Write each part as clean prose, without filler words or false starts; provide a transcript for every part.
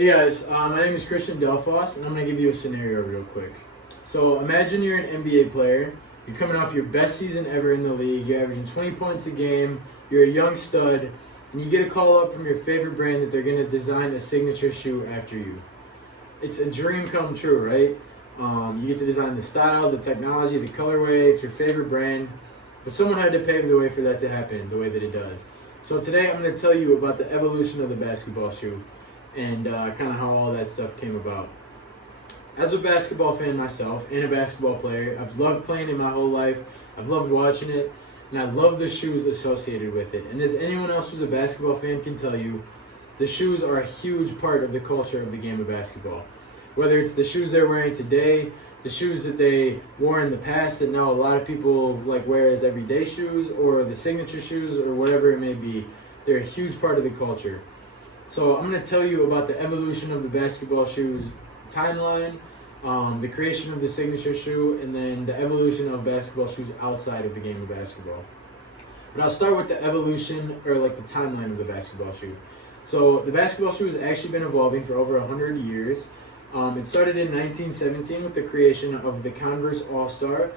Hey guys, my name is Christian Delfosse, and I'm going to give you a scenario real quick. So imagine you're an NBA player, you're coming off your best season ever in the league, you're averaging 20 points a game, you're a young stud, and you get a call up from your favorite brand that they're going to design a signature shoe after you. It's a dream come true, right? You get to design the style, the technology, the colorway, it's your favorite brand, but someone had to pave the way for that to happen the way that it does. So today I'm going to tell you about the evolution of the basketball shoe and kind of how all that stuff came about. As a basketball fan myself and a basketball player, I've loved playing it my whole life. I've loved watching it, and I love the shoes associated with it. And as anyone else who's a basketball fan can tell you, the shoes are a huge part of the culture of the game of basketball. Whether it's the shoes they're wearing today, the shoes that they wore in the past that now a lot of people like wear as everyday shoes, or the signature shoes, or whatever it may be, they're a huge part of the culture. So I'm going to tell you about the evolution of the basketball shoes timeline, the creation of the signature shoe, and then the evolution of basketball shoes outside of the game of basketball. But I'll start with the evolution, or like the timeline of the basketball shoe. So the basketball shoe has actually been evolving for over 100 years. It started in 1917 with the creation of the Converse All-Star,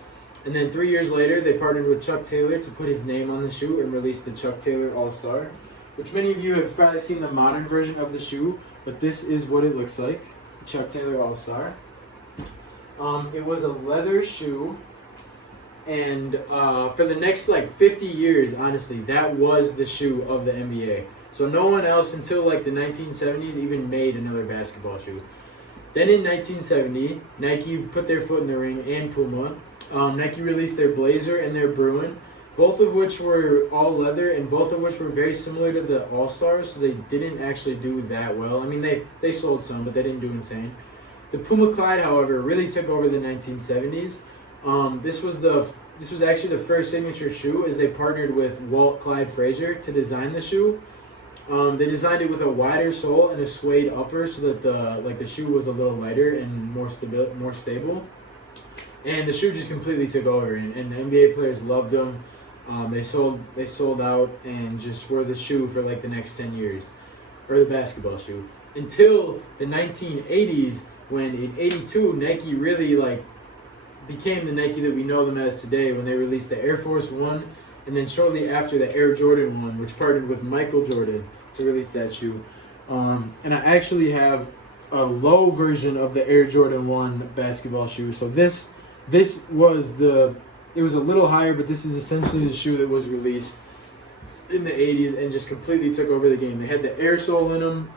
and then 3 years later they partnered with Chuck Taylor to put his name on the shoe and release the Chuck Taylor All-Star, which many of you have probably seen the modern version of the shoe, but this is what it looks like, the Chuck Taylor All-Star. It was a leather shoe, and for the next 50 years, honestly, that was the shoe of the NBA. So no one else until the 1970s even made another basketball shoe. Then in 1970, Nike put their foot in the ring, and Puma. Nike released their Blazer and their Bruin, both of which were all leather, and both of which were very similar to the All-Stars, so they didn't actually do that well. I mean, they sold some, but they didn't do insane. The Puma Clyde, however, really took over the 1970s. This was actually the first signature shoe, as they partnered with Walt Clyde Frazier to design the shoe. They designed it with a wider sole and a suede upper, so that the shoe was a little lighter and more stable. And the shoe just completely took over, and the NBA players loved them. They sold out and just wore the shoe for the next 10 years, or the basketball shoe, until the 1980s, when in '82 Nike really became the Nike that we know them as today, when they released the Air Force One, and then shortly after the Air Jordan 1, which partnered with Michael Jordan to release that shoe. And I actually have a low version of the Air Jordan 1 basketball shoe. So this was it was a little higher, but this is essentially the shoe that was released in the 80s and just completely took over the game. They had the air sole in them.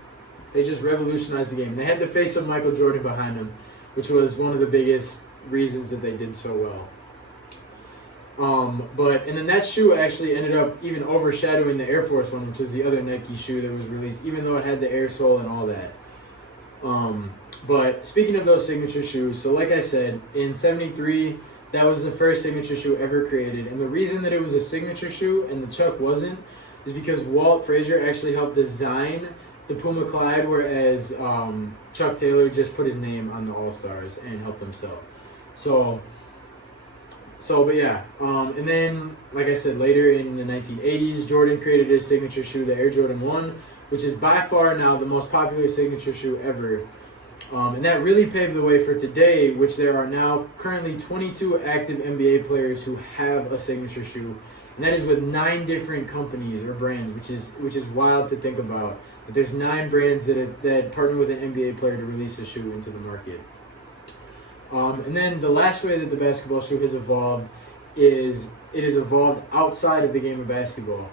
They just revolutionized the game. And they had the face of Michael Jordan behind them, which was one of the biggest reasons that they did so well. And then that shoe actually ended up even overshadowing the Air Force One, which is the other Nike shoe that was released, even though it had the air sole and all that. But speaking of those signature shoes, so like I said, in '73, that was the first signature shoe ever created. And the reason that it was a signature shoe and the Chuck wasn't is because Walt Frazier actually helped design the Puma Clyde, whereas Chuck Taylor just put his name on the All-Stars and helped them sell. But yeah, and then, like I said, later in the 1980s, Jordan created his signature shoe, the Air Jordan 1, which is by far now the most popular signature shoe ever. And that really paved the way for today, which there are now currently 22 active NBA players who have a signature shoe. And that is with 9 different companies or brands, which is wild to think about. But there's 9 brands that partner with an NBA player to release a shoe into the market. And then the last way that the basketball shoe has evolved is it has evolved outside of the game of basketball.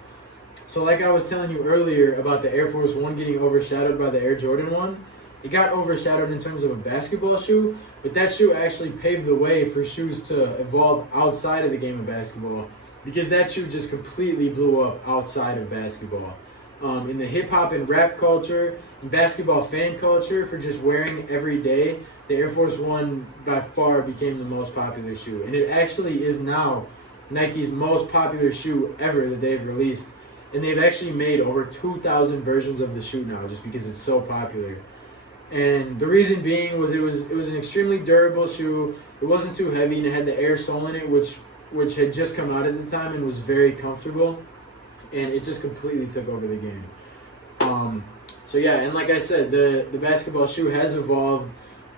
So like I was telling you earlier about the Air Force One getting overshadowed by the Air Jordan 1, it got overshadowed in terms of a basketball shoe, but that shoe actually paved the way for shoes to evolve outside of the game of basketball, because that shoe just completely blew up outside of basketball. In the hip-hop and rap culture, and basketball fan culture, for just wearing every day, the Air Force One by far became the most popular shoe. And it actually is now Nike's most popular shoe ever that they've released. And they've actually made over 2,000 versions of the shoe now, just because it's so popular. And the reason being was it was an extremely durable shoe. It wasn't too heavy, and it had the air sole in it, which had just come out at the time and was very comfortable. And it just completely took over the game. So yeah, and like I said, the basketball shoe has evolved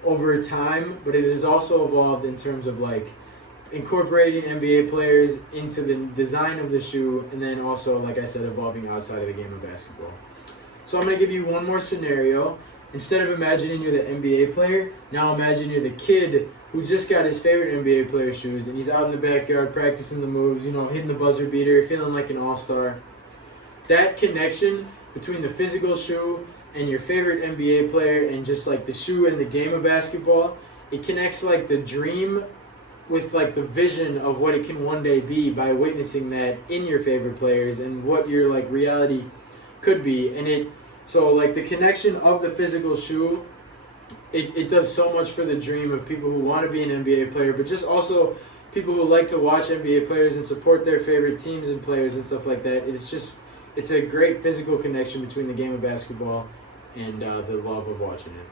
over time, but it has also evolved in terms of like incorporating NBA players into the design of the shoe, and then also, like I said, evolving outside of the game of basketball. So I'm going to give you one more scenario. Instead of imagining you're the NBA player, now imagine you're the kid who just got his favorite NBA player shoes, and he's out in the backyard practicing the moves, hitting the buzzer beater, feeling like an all-star. That connection between the physical shoe and your favorite NBA player and just like the shoe and the game of basketball, it connects like the dream with like the vision of what it can one day be by witnessing that in your favorite players and what your like reality could be. And so like the connection of the physical shoe, it does so much for the dream of people who want to be an NBA player, but just also people who like to watch NBA players and support their favorite teams and players and stuff like that. It's a great physical connection between the game of basketball and the love of watching it.